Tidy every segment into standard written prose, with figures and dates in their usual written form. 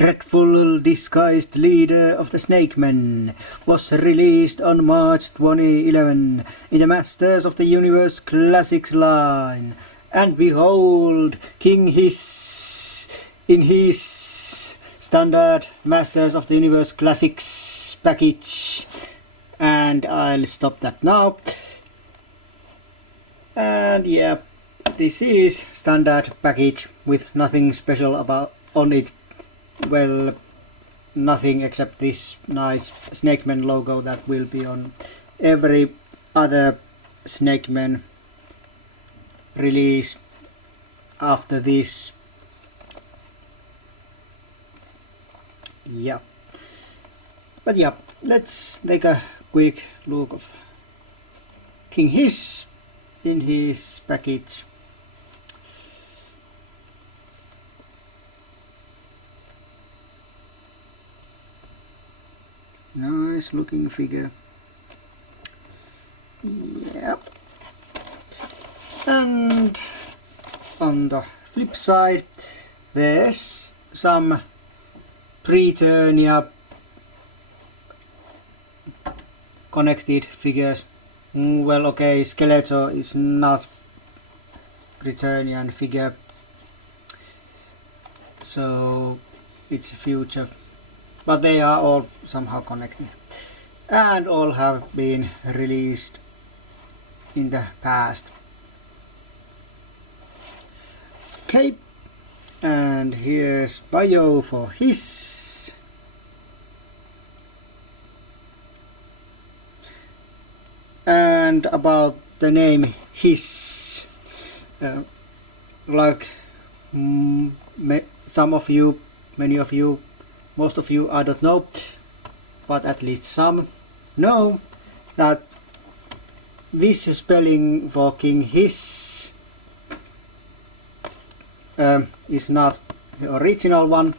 dreadful disguised leader of the Snake Men, was released on March 2011 in the Masters of the Universe Classics line. And behold, King Hssss in his standard Masters of the Universe Classics package. And I'll stop that now. And yeah, this is standard package with nothing special about on it. Well, nothing except this nice Snakeman logo that will be on every other Snakeman release after this. Yeah, but yeah, let's take a quick look of King Hssss in his package. Nice looking figure. Yep. And on the flip side, there's some Preturnia connected figures. Well, okay, Skeletor is not Preturnian figure, so it's a future, but they are all somehow connected, and all have been released in the past. Okay, and here's bio for Hssss. And about the name Hssss, like some of you, many of you, most of you, I don't know, but at least some know that this spelling for King Hssss is not the original one.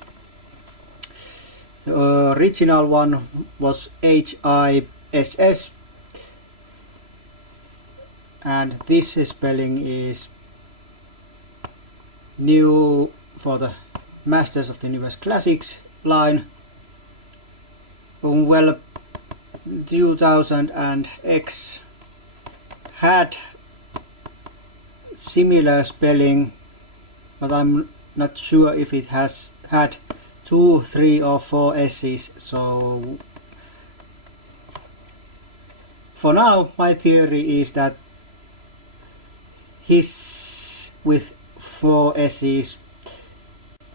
The original one was Hissss, and this spelling is new for the Masters of the Universe Classics line. Well, 2000 and X had similar spelling, but I'm not sure if it has had 2, 3 or 4 S's, so for now my theory is that his with 4 S's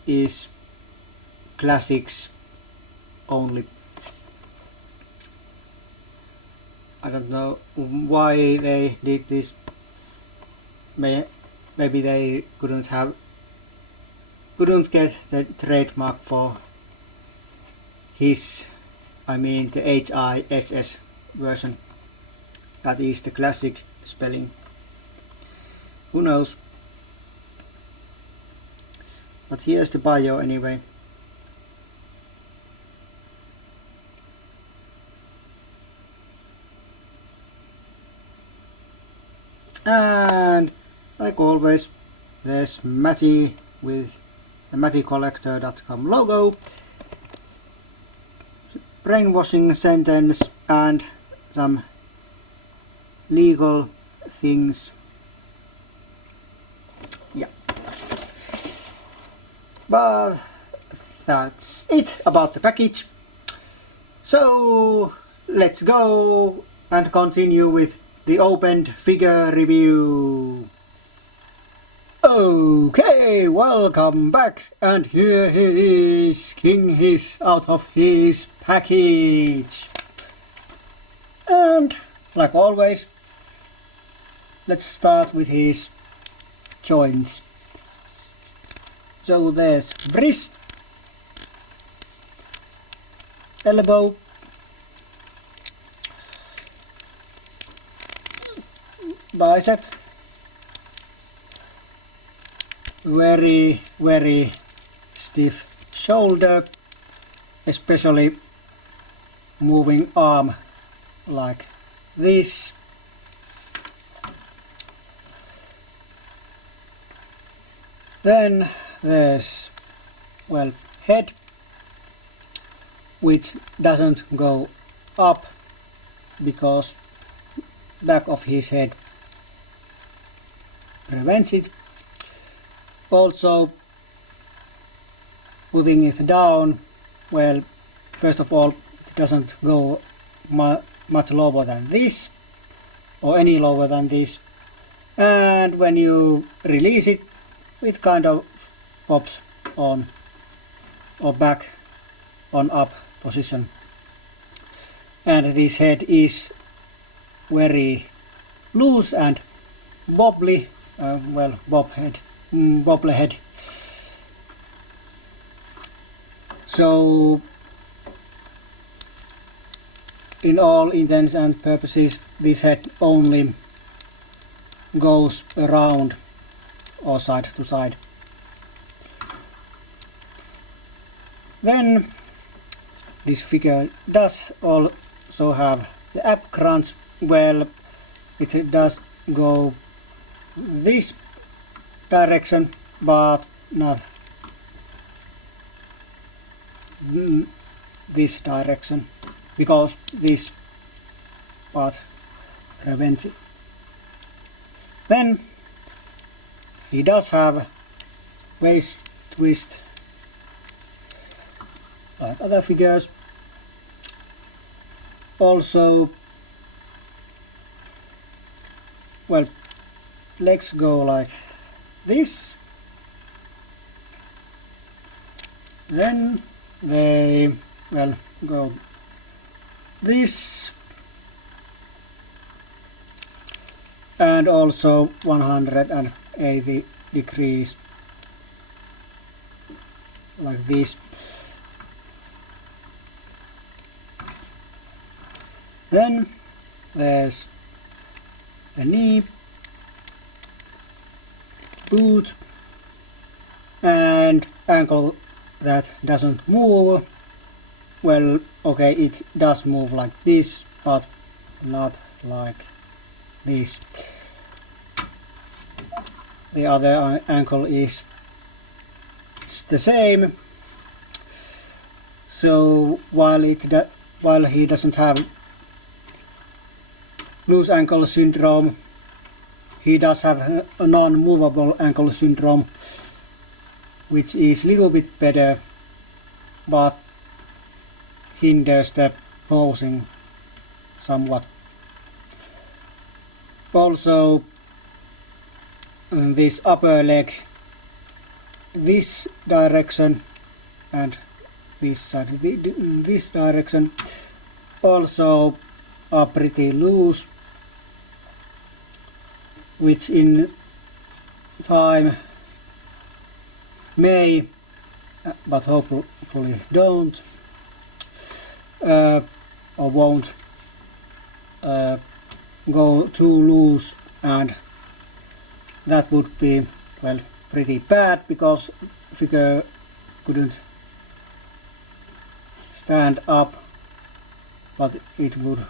is classics only. I don't know why they did this. Maybe they couldn't get the trademark for his, I mean the Hiss version. That is the classic spelling. Who knows? But here's the bio anyway. And like always, there's Matty with the MattyCollector.com logo, brainwashing sentence, and some legal things. Yeah. But that's it about the package. So let's go and continue with the opened figure review. Okay, welcome back, and here he is, King Hssss out of his package. And like always, let's start with his joints. So there's wrist, elbow, bicep, very stiff shoulder, especially moving arm like this. Then there's, well, head, which doesn't go up because back of his head prevents it. Also putting it down, well, first of all, it doesn't go much lower than this or any lower than this, and when you release it, it kind of pops on or back on up position. And this head is very loose and wobbly, well, bobblehead. So in all intents and purposes, this head only goes around or side to side. Then this figure does also have the ab crunch. Well, it does go this direction, but not this direction, because this part prevents it. Then he does have waist twist like other figures. Also, well, legs go like this, then they, well, go this, and also 180 degrees like this. Then there's a knee, boot, and ankle that doesn't move. Well, okay, it does move like this, but not like this. The other ankle is the same. So while he doesn't have loose ankle syndrome, he does have a non-movable ankle syndrome, which is a little bit better, but hinders the posing somewhat. Also, this upper leg, this direction and this side, this direction, also are pretty loose, which in time may, but hopefully don't, or won't go too loose, and that would be, well, pretty bad, because figure couldn't stand up, but it would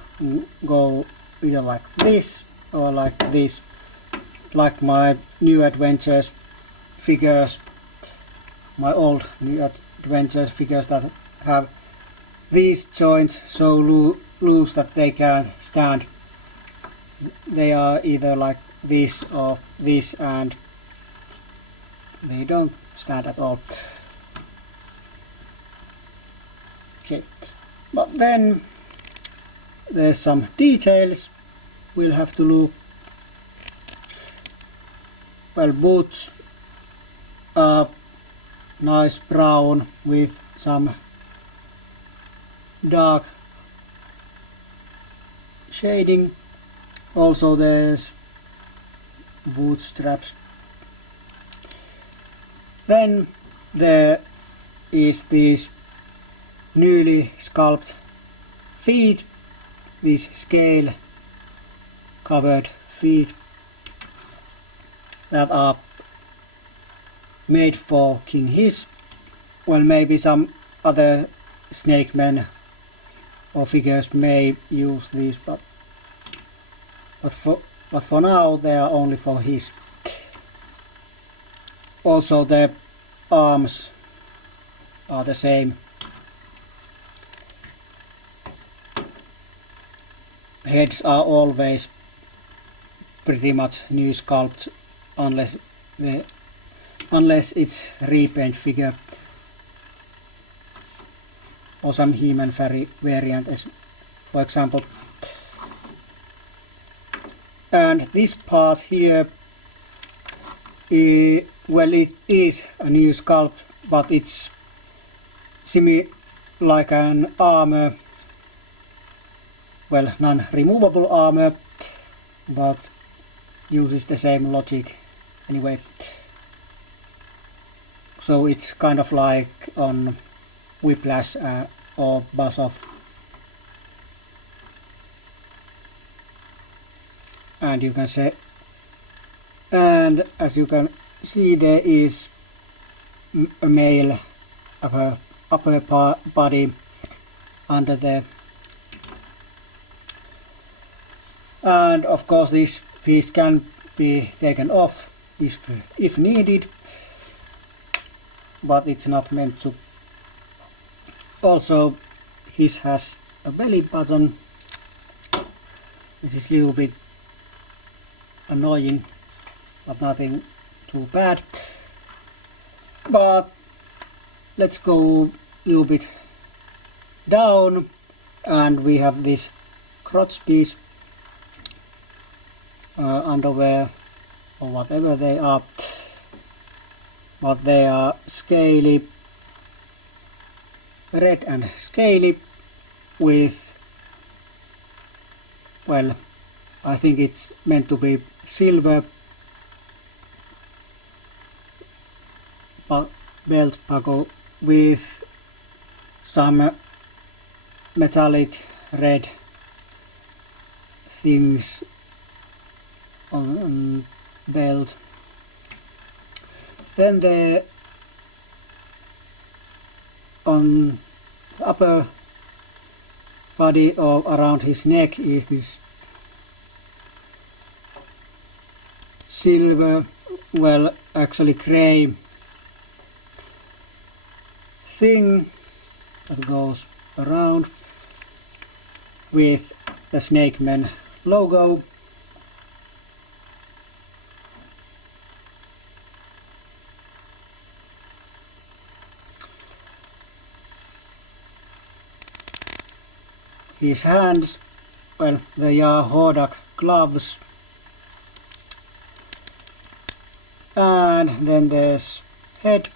go either like this or like this, like my New Adventures figures, my old New Adventures figures that have these joints so loose that they can't stand. They are either like this or this, and they don't stand at all. Okay, but then there's some details we'll have to look. Well, boots are nice brown with some dark shading. Also there's boot straps. Then there is these newly sculpted feet, these scale covered feet that are made for King Hiss. Well, maybe some other snake men or figures may use these, but for now they are only for Hiss. Also the arms are the same. heads are always pretty much new sculpts unless it's repaint figure or some human variant, as for example. And this part here, well, it is a new sculpt, but it's like an armor, well, non-removable armor, but uses the same logic anyway. So it's kind of like on Whiplash or Buzz-Off. And you can say, and as you can see, there is a male upper body under there. And of course this piece can be taken off if needed, but it's not meant to. Also, his has a belly button, which is a little bit annoying, but nothing too bad. But let's go a little bit down, and we have this crotch piece, underwear or whatever they are, but they are scaly, red and scaly with, well, I think it's meant to be silver belt buckle with some metallic red things on belt. Then there on the upper body or around his neck is this silver, well, actually grey thing that goes around with the Snakeman logo. His hands, well, they are Hordak gloves. And then there's head.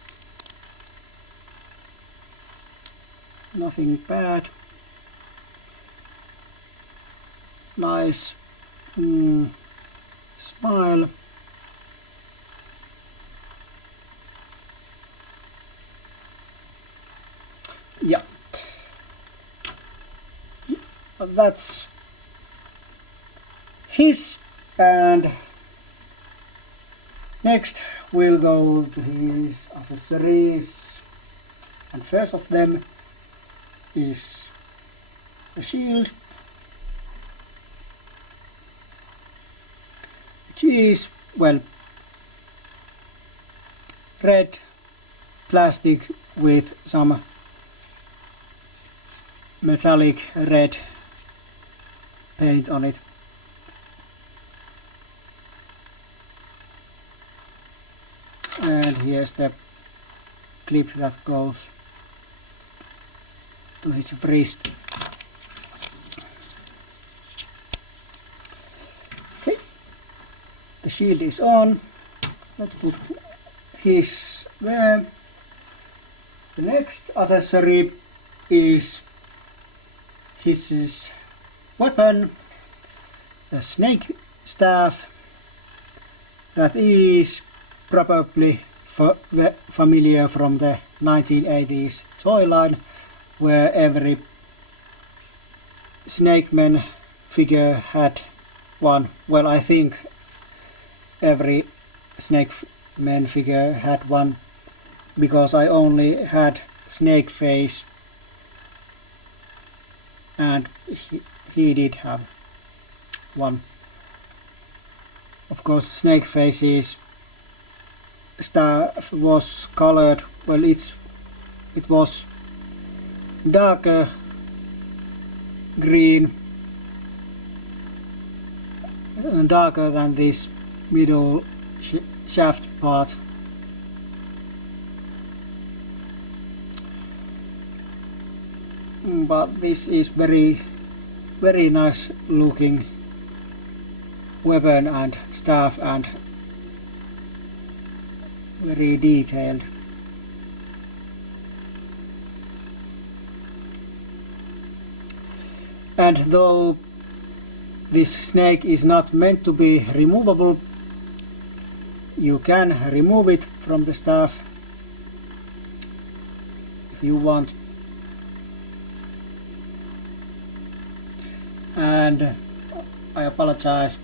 Nothing bad. Nice smile. Yeah. That's his, and next we'll go to his accessories, and first of them is a shield, which is, well, red plastic with some metallic red paint on it. And here's the clip that goes to his wrist. Okay, the shield is on. Let's put his there. The next accessory is his weapon, the snake staff, that is probably familiar from the 1980s toy line, where every Snakeman figure had one. Well, I think every Snakeman figure had one, because I only had Snake Face, and he did have one. Of course, Snake Face's staff was colored, well, it was darker green darker than this middle shaft part. But this is very nice looking weapon and staff, and very detailed. And though this snake is not meant to be removable, you can remove it from the staff if you want. And I apologize,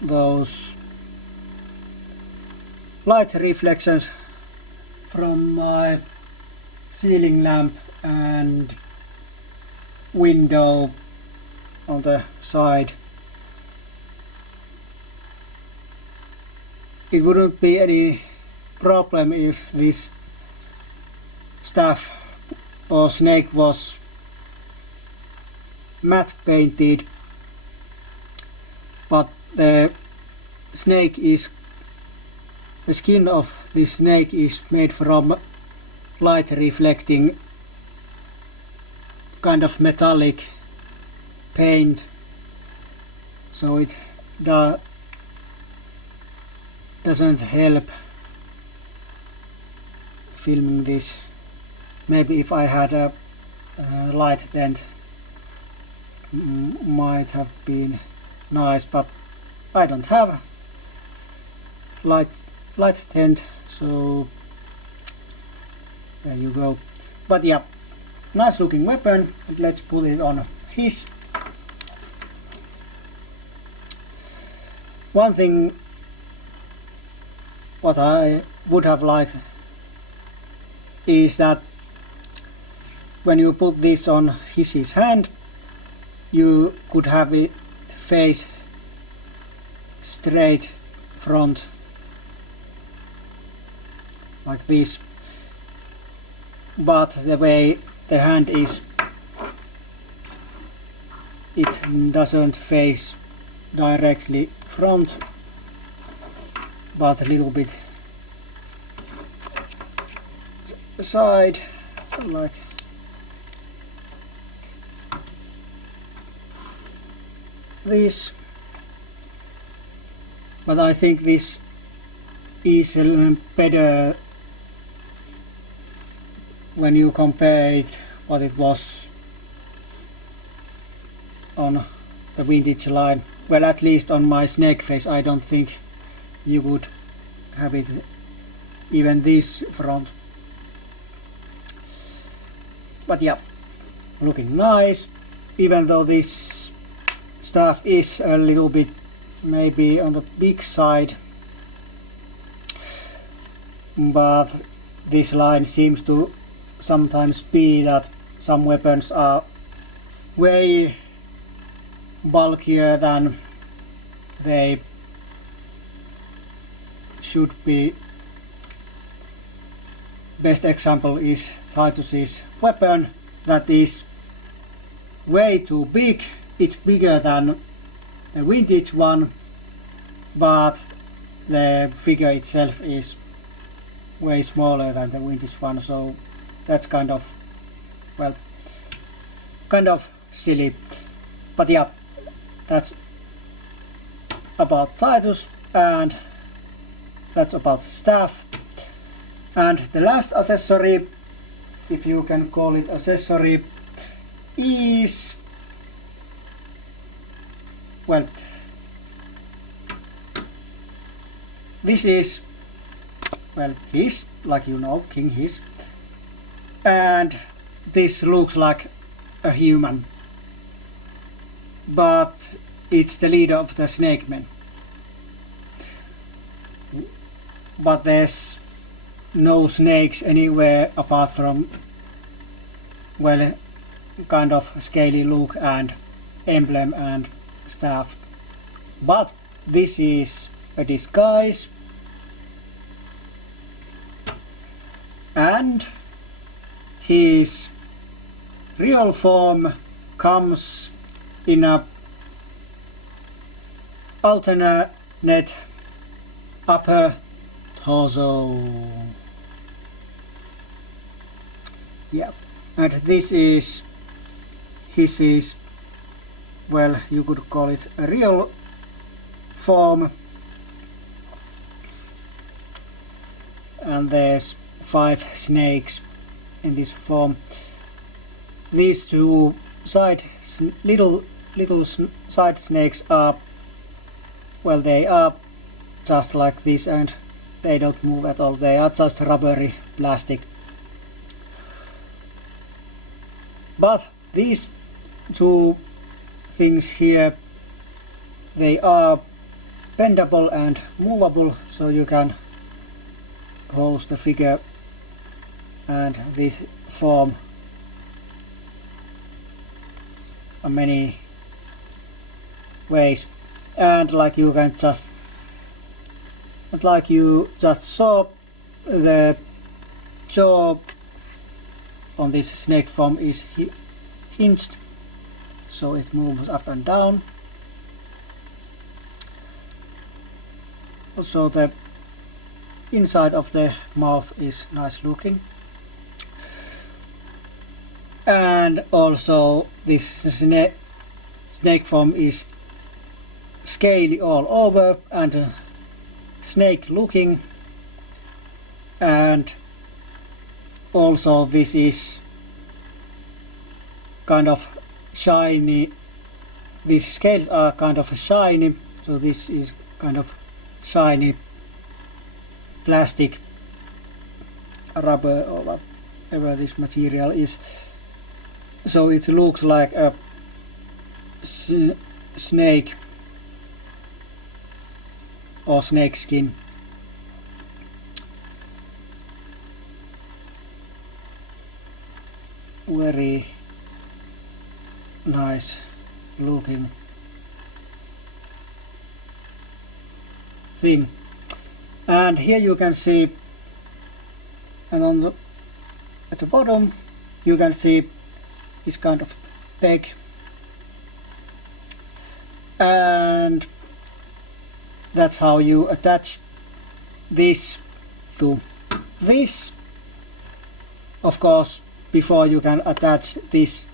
those light reflections from my ceiling lamp and window on the side. It wouldn't be any problem if this staff or snake was matte painted, but the skin of this snake is made from light reflecting kind of metallic paint, so it doesn't help filming this. Maybe if I had a light then might have been nice, but I don't have light tent, so there you go. But yeah, nice looking weapon. Let's put it on his. One thing what I would have liked is that when you put this on his hand, you could have it face straight front like this, but the way the hand is, it doesn't face directly front, but a little bit side, like this. But I think this is better when you compare it what it was on the vintage line. Well, at least on my snake face, I don't think you would have it even this front. But yeah, looking nice, even though this stuff is a little bit maybe on the big side, but this line seems to sometimes be that some weapons are way bulkier than they should be. Best example is Titus's weapon that is way too big. It's bigger than the vintage one, but the figure itself is way smaller than the vintage one, so that's kind of, well, kind of silly. But yeah, that's about Titus, and that's about staff. And the last accessory, if you can call it accessory, is, well, this is, well, his, like you know, King Hiss, and this looks like a human, but it's the leader of the snake men. But there's no snakes anywhere apart from, well, kind of scaly look and emblem and staff. But this is a disguise, and his real form comes in a alternate upper torso. Yeah, and this is Hssss, well, you could call it a real form, and there's 5 snakes in this form. These two little side snakes are, well, they are just like this and they don't move at all. They are just rubbery plastic. But these two things here, they are bendable and movable, so you can pose the figure and this form in many ways. And like you just saw, the jaw on this snake form is hinged, so it moves up and down. Also the inside of the mouth is nice looking, and also this snake form is scaly all over and snake looking, and also this is kind of shiny. These scales are kind of shiny, so this is kind of shiny plastic, rubber, or whatever this material is, so it looks like a snake or snake skin. Very nice looking thing. And here you can see, and at the bottom you can see this kind of peg, and that's how you attach this to this. Of course, before you can attach this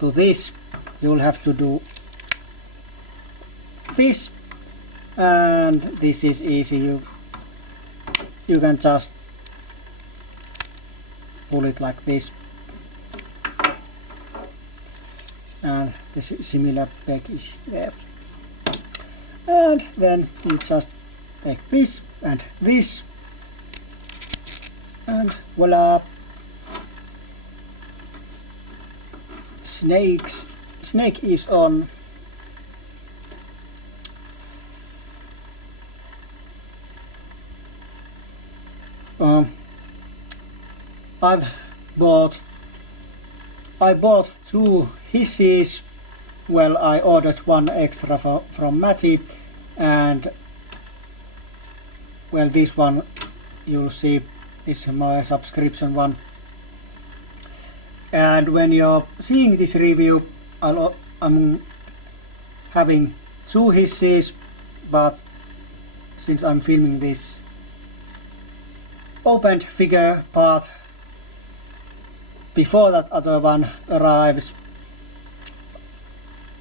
to this, you'll have to do this, and this is easy. You can just pull it like this, and this similar peg is there, and then you just take this, and voila! Snake is on. I bought 2 Hssss. Well, I ordered 1 extra from Matty, and well, this one you'll see is my subscription one. And when you're seeing this review, I'm having 2 Hssss, but since I'm filming this opened figure part before that other one arrives,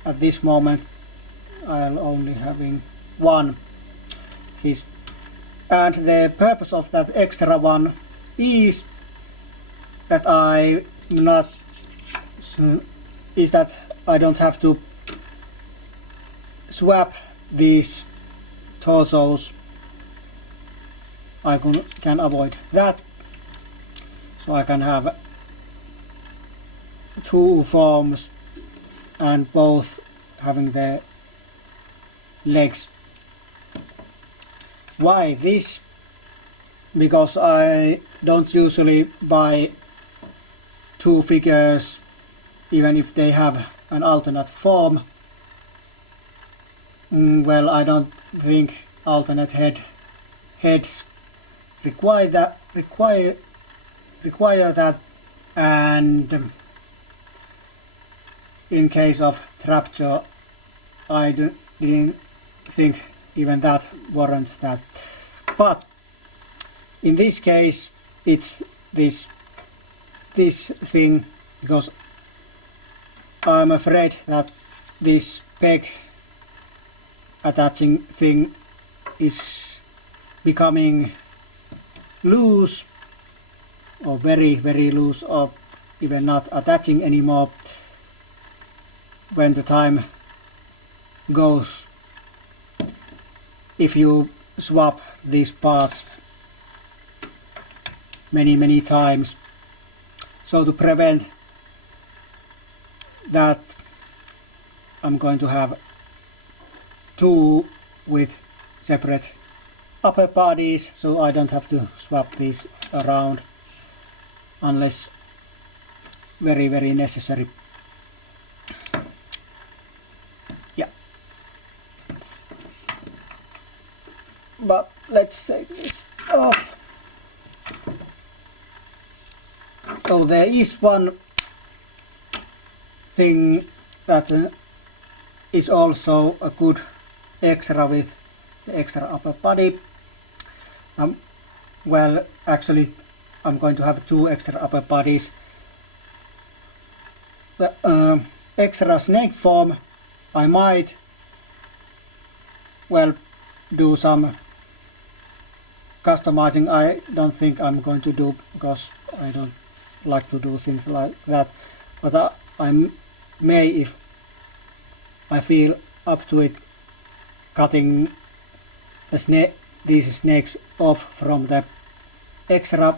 at this moment I'll only having 1 Hssss. And the purpose of that extra one is that I don't have to swap these torsos. I can avoid that, so I can have 2 forms and both having their legs. Why this? Because I don't usually buy 2 figures even if they have an alternate form. Well, I don't think alternate heads require that, and in case of Trapjaw I didn't think even that warrants that. But in this case it's this thing, because I'm afraid that this peg attaching thing is becoming loose, or very loose, or even not attaching anymore when the time goes, if you swap these parts many times. So to prevent that, I'm going to have two with separate upper bodies, so I don't have to swap these around unless very necessary. Yeah. But let's take this off. So there is one thing that is also a good extra with the extra upper body. Well, actually I'm going to have two extra upper bodies. The extra snake form I might, well, do some customizing. I don't think I'm going to do, because I don't like to do things like that, but I may, if I feel up to it, cutting these snakes off from the extra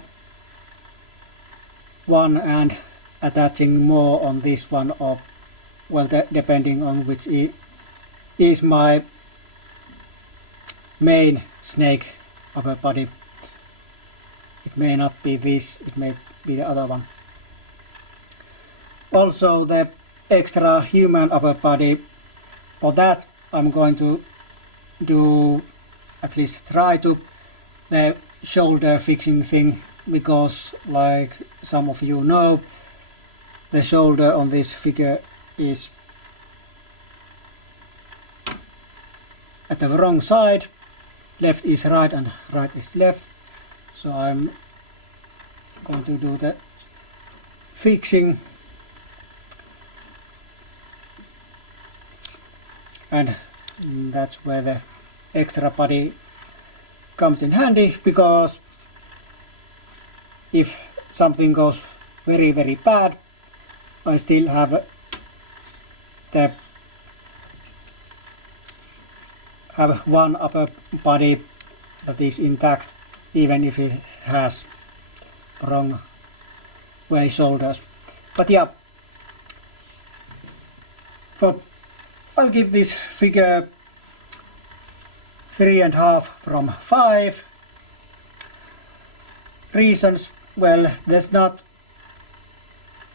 one and attaching more on this one, or well, depending on which is my main snake upper body. It may not be this, it may be the other one. Also the extra human upper body, for that I'm going to do, at least try to, the shoulder fixing thing, because like some of you know, the shoulder on this figure is at the wrong side. Left is right and right is left, so I'm going to do the fixing, and that's where the extra body comes in handy, because if something goes very bad, I still have one upper body that is intact, even if it has wrong way shoulders. But yeah, I'll give this figure 3.5 from 5. Reasons, well, there's not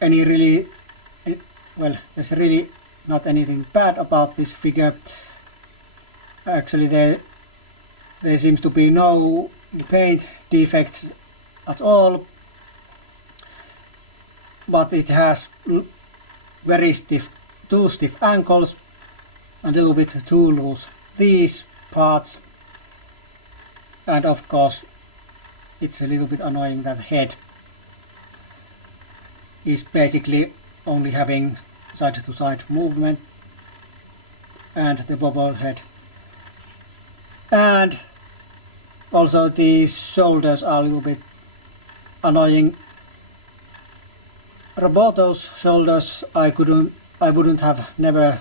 any really, well, there's really not anything bad about this figure. Actually there seems to be no paint defects at all, but it has very too stiff ankles and a little bit too loose these parts, and of course it's a little bit annoying that head is basically only having side to side movement, and the bobble head. And also these shoulders are a little bit annoying. Roboto's shoulders I wouldn't have never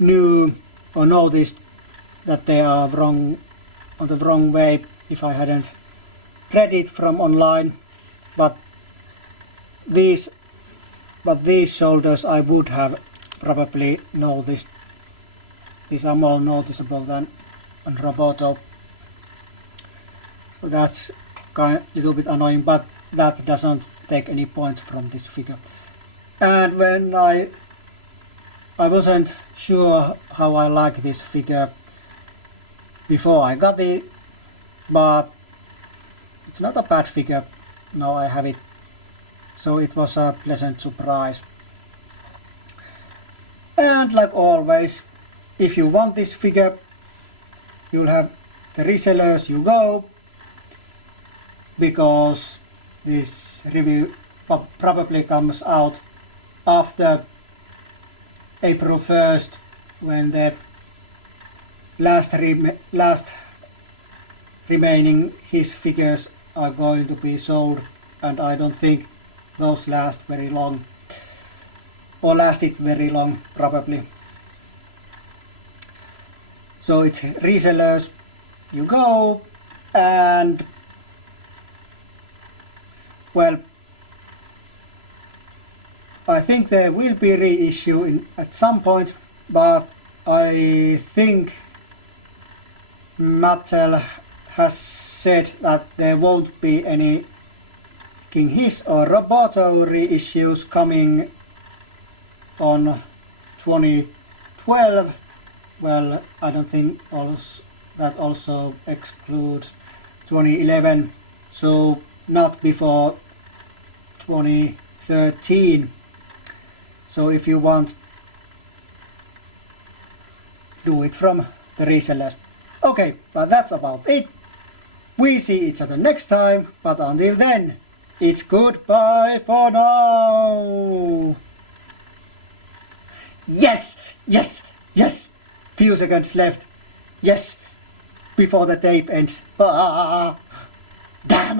knew or noticed that they are wrong, on the wrong way, if I hadn't read it from online. But these shoulders I would have probably noticed. These are more noticeable than on Roboto. So that's kind of a little bit annoying, but that doesn't take any points from this figure. And when I wasn't sure how I like this figure before I got it, but it's not a bad figure now I have it, so it was a pleasant surprise. And like always, if you want this figure, you'll have the resellers you go, because this review probably comes out after April 1st, when the last remaining Hssss figures are going to be sold, and I don't think those last very long, or lasted very long probably. So it's resellers you go, and well, I think there will be reissue at some point, but I think Mattel has said that there won't be any King Hssss or Roboto reissues coming on 2012. Well, I don't think that also excludes 2011, so not before 2013. So if you want, do it from the resellers. Okay, but that's about it. We see each other next time, but until then, it's goodbye for now. Yes, yes, yes. Few seconds left. Yes, before the tape ends. Damn,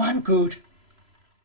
I'm good.